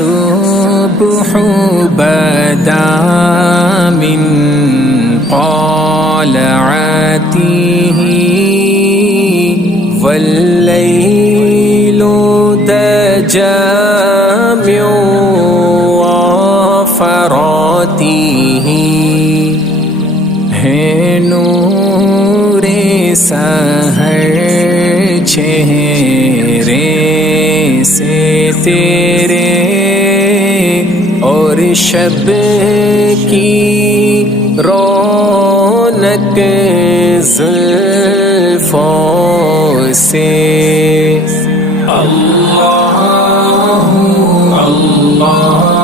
الصبح بدا من طلعته والليل دجى من وفراته ہے نور سحر چہرے سے تیرے اور شب کی رونق زلفوں سے اللہ اللہ اللہ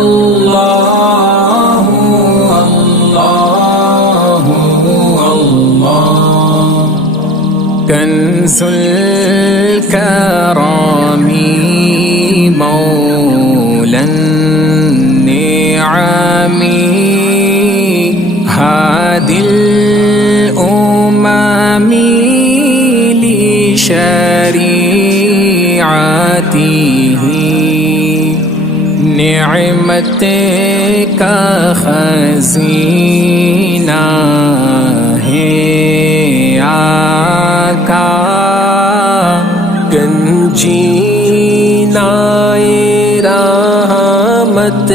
اللہ کنز الکرام مولا النعم ہادی الامم لشریعته نعمت کا خزینہ ہے آقا گنجینہ رحمت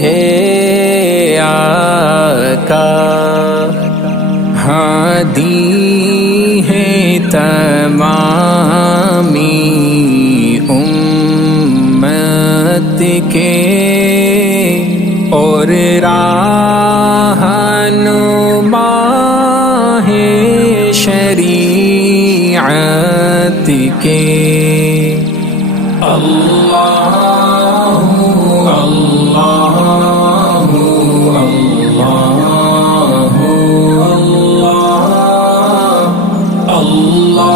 ہے آقا ہادی ہے تمامی امت کے اور رہنما ہے شریعت کے اللہ اللہ اللہ اللہ اللہ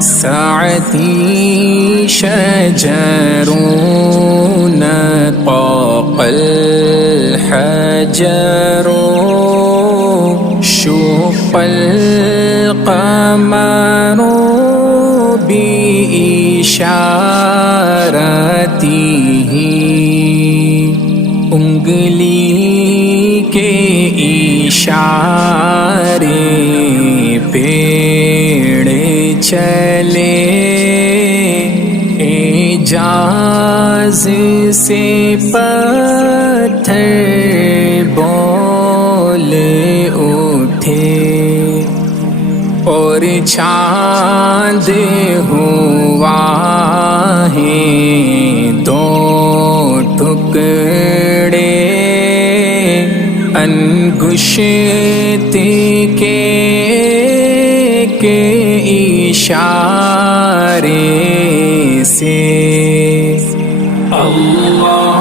سعتی شجر طاق الحجر شق القمر بإشارته انگلی کے اشارے پیڑ چلے اعجاز سے پتھر بول اٹھے اور چاند ہوا ہے دو ٹکڑے انگشت کے اشارے سے اللہ